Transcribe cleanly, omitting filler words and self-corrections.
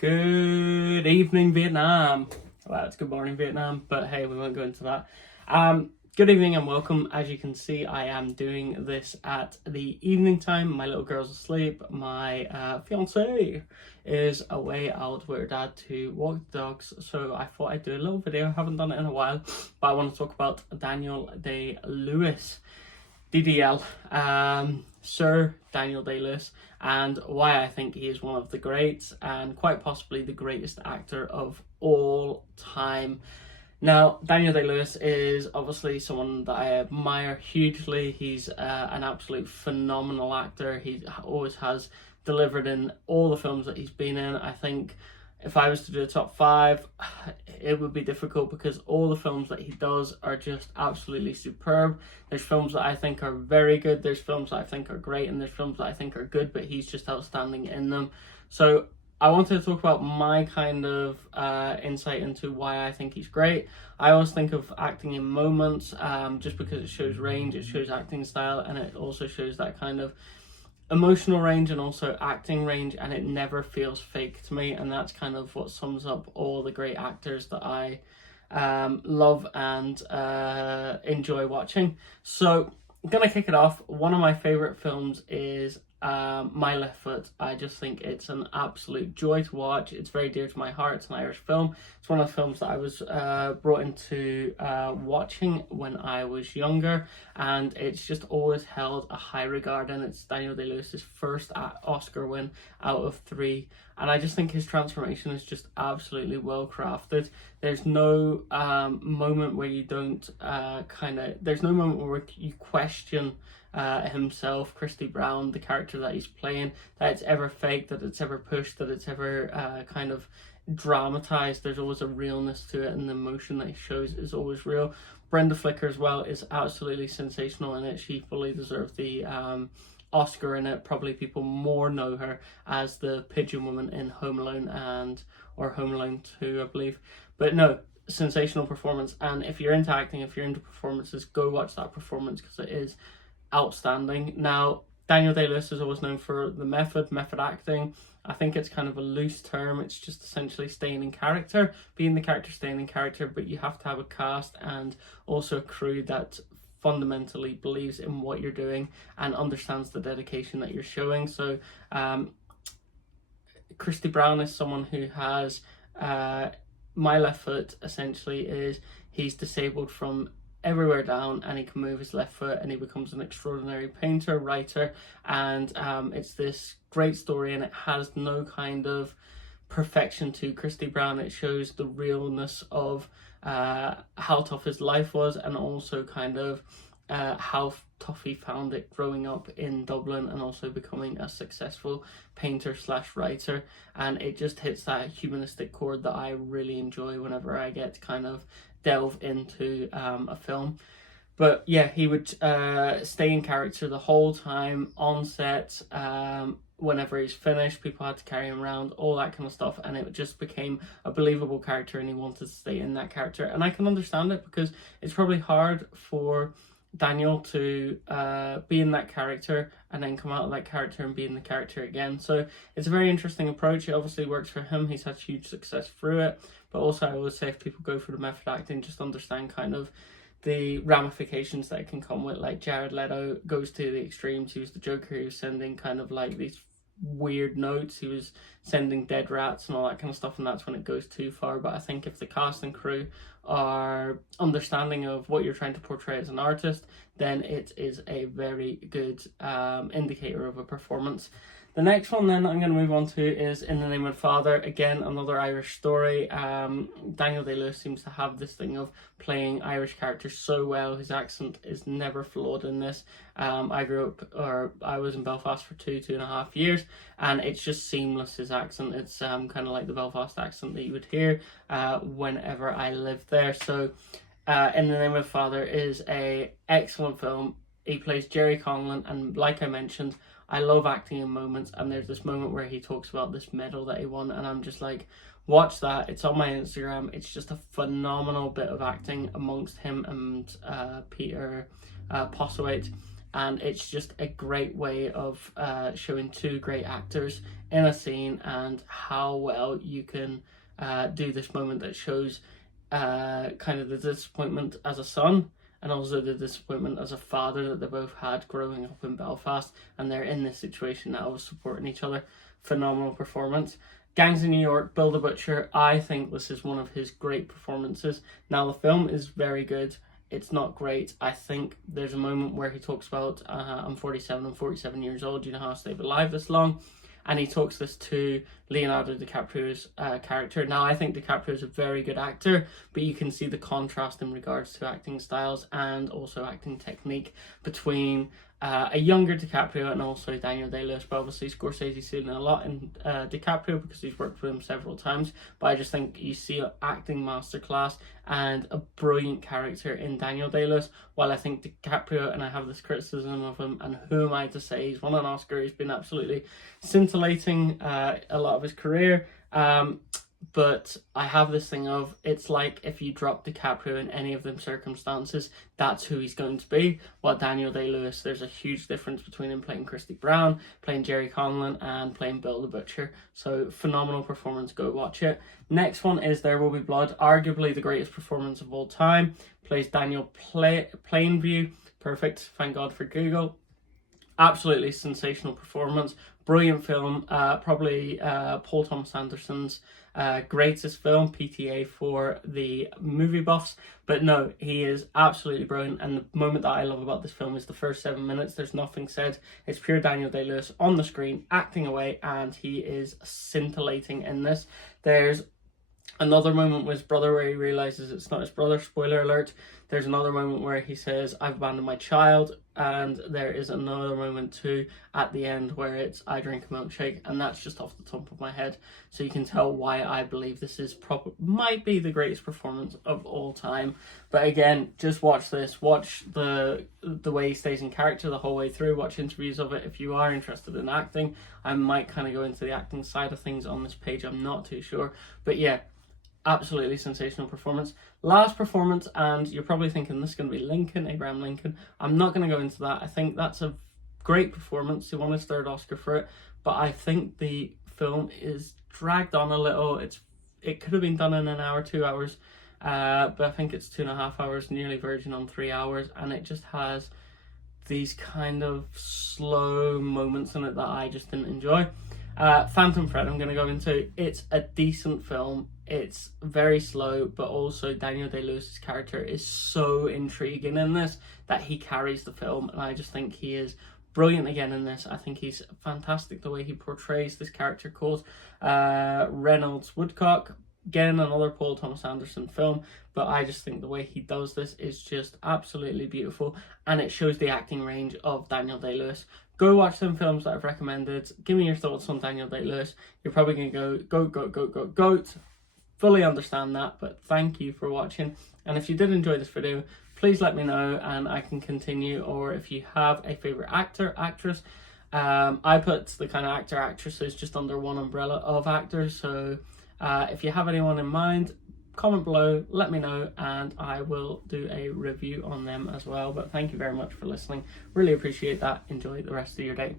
Good evening, Vietnam. Well, it's good morning, Vietnam, but hey, we won't go into that. Good evening and welcome. As you can see, I am doing this at the evening time. My little girl's asleep. My fiance is away out with her dad to walk the dogs. So I thought I'd do a little video. I haven't done it in a while, but I want to talk about Daniel Day-Lewis. DDL, Sir Daniel Day-Lewis, and why I think he is one of the greats and quite possibly the greatest actor of all time. Now, Daniel Day-Lewis is obviously someone that I admire hugely. He's an absolute phenomenal actor. He always has delivered in all the films that he's been in. I think if I was to do a top 5, it would be difficult because all the films that he does are just absolutely superb. There's films that I think are very good, there's films that I think are great, and there's films that I think are good, but he's just outstanding in them. So I wanted to talk about my kind of insight into why I think he's great. I always think of acting in moments, just because it shows range, it shows acting style, and it also shows that kind of emotional range and also acting range, and it never feels fake to me, and that's kind of what sums up all the great actors that I love and enjoy watching. So I'm gonna kick it off. One of my favorite films is My Left Foot. I just think it's an absolute joy to watch. It's very dear to my heart. It's an Irish film. It's one of the films that I was brought into watching when I was younger, and it's just always held a high regard, and it's Daniel Day-Lewis's first Oscar win out of 3, and I just think his transformation is just absolutely well crafted. There's no moment where you don't there's no moment where you question himself, Christy Brown, the character that he's playing, that it's ever fake, that it's ever pushed, that it's ever kind of dramatized. There's always a realness to it, and the emotion that he shows is always real. Brenda Flicker as well is absolutely sensational in it. She fully deserved the Oscar in it. Probably people more know her as the pigeon woman in Home Alone or Home Alone 2, I believe. But no, sensational performance. And if you're into acting, if you're into performances, go watch that performance because it is outstanding. Now, Daniel Day-Lewis is always known for the method acting. I think it's kind of a loose term. It's just essentially staying in character, being the character, staying in character, but you have to have a cast and also a crew that fundamentally believes in what you're doing and understands the dedication that you're showing. So Christy Brown is someone who has My Left Foot essentially is he's disabled from everywhere down, and he can move his left foot, and he becomes an extraordinary painter, writer, and it's this great story, and it has no kind of perfection to Christy Brown. It shows the realness of how tough his life was, and also kind of how tough he found it growing up in Dublin and also becoming a successful painter slash writer. And it just hits that humanistic chord that I really enjoy whenever I get to kind of delve into a film. But yeah, he would stay in character the whole time on set. Whenever he's finished, people had to carry him around, all that kind of stuff, and it just became a believable character, and he wanted to stay in that character. And I can understand it because it's probably hard for Daniel to be in that character and then come out of that character and be in the character again. So it's a very interesting approach. It obviously works for him. He's had huge success through it. But also I always say if people go for the method acting, just understand kind of the ramifications that can come with, like Jared Leto goes to the extremes. He was the Joker. He was sending kind of like these weird notes. He was sending dead rats and all that kind of stuff, and that's when it goes too far. But I think if the cast and crew are understanding of what you're trying to portray as an artist, then it is a very good indicator of a performance. The next one then I'm going to move on to is In the Name of the Father. Again, another Irish story. Daniel Day-Lewis seems to have this thing of playing Irish characters so well. His accent is never flawed in this. I was in Belfast for 2.5 years, and it's just seamless, his accent. It's kind of like the Belfast accent that you would hear whenever I lived there. So In the Name of the Father is a excellent film. He plays Jerry Conlon, and like I mentioned, I love acting in moments, and there's this moment where he talks about this medal that he won, and I'm just like, watch that. It's on my Instagram. It's just a phenomenal bit of acting amongst him and Peter Postlethwaite. and it's just a great way of showing two great actors in a scene, and how well you can do this moment that shows kind of the disappointment as a son and also the disappointment as a father that they both had growing up in Belfast, and they're in this situation now of supporting each other. Phenomenal performance. Gangs in New York, Bill the Butcher, I think this is one of his great performances. Now, the film is very good. It's not great. I think there's a moment where he talks about, I'm 47 years old, you know how I stayed alive this long? And he talks this to Leonardo DiCaprio's character. Now, I think DiCaprio is a very good actor, but you can see the contrast in regards to acting styles and also acting technique between a younger DiCaprio and also Daniel Day-Lewis. But obviously Scorsese's seen a lot in DiCaprio because he's worked with him several times. But I just think you see an acting masterclass and a brilliant character in Daniel Day-Lewis, while I think DiCaprio, and I have this criticism of him, and who am I to say, he's won an Oscar, he's been absolutely scintillating a lot of his career. But I have this thing of, it's like if you drop DiCaprio in any of them circumstances, that's who he's going to be. While Daniel Day-Lewis, there's a huge difference between him playing Christy Brown, playing Jerry Conlon, and playing Bill the Butcher. So phenomenal performance, go watch it. Next one is There Will Be Blood, arguably the greatest performance of all time. Plays Daniel Plainview, perfect, thank God for Google. Absolutely sensational performance, brilliant film, probably Paul Thomas Anderson's greatest film, PTA for the movie buffs. But no, he is absolutely brilliant, and the moment that I love about this film is the first 7 minutes. There's nothing said, it's pure Daniel Day-Lewis on the screen acting away, and he is scintillating in this. There's another moment with his brother where he realizes it's not his brother, spoiler alert. There's another moment where he says, I've abandoned my child, and there is another moment too at the end where it's, I drink a milkshake, and that's just off the top of my head. So you can tell why I believe this is might be the greatest performance of all time. But again, just watch this, watch the way he stays in character the whole way through, watch interviews of it if you are interested in acting. I might kind of go into the acting side of things on this page, I'm not too sure. But yeah, absolutely sensational performance. Last performance, and you're probably thinking this is going to be Lincoln, Abraham Lincoln. I'm not going to go into that. I think that's a great performance. He won his third Oscar for it, but I think the film is dragged on a little. It could have been done in an hour, 2 hours, but I think it's 2.5 hours, nearly verging on 3 hours, and it just has these kind of slow moments in it that I just didn't enjoy. Phantom Thread, I'm going to go into. It's a decent film. It's very slow, but also Daniel Day-Lewis's character is so intriguing in this that he carries the film, and I just think he is brilliant again in this. I think he's fantastic the way he portrays this character called Reynolds Woodcock. Again, another Paul Thomas Anderson film, but I just think the way he does this is just absolutely beautiful, and it shows the acting range of Daniel Day-Lewis. Go watch them films that I've recommended. Give me your thoughts on Daniel Day-Lewis. You're probably going to go, goat. Fully understand that, but thank you for watching. And if you did enjoy this video, please let me know and I can continue. Or if you have a favorite actor, actress, I put the kind of actor, actresses just under one umbrella of actors. So if you have anyone in mind, comment below, let me know, and I will do a review on them as well. But thank you very much for listening. Really appreciate that. Enjoy the rest of your day.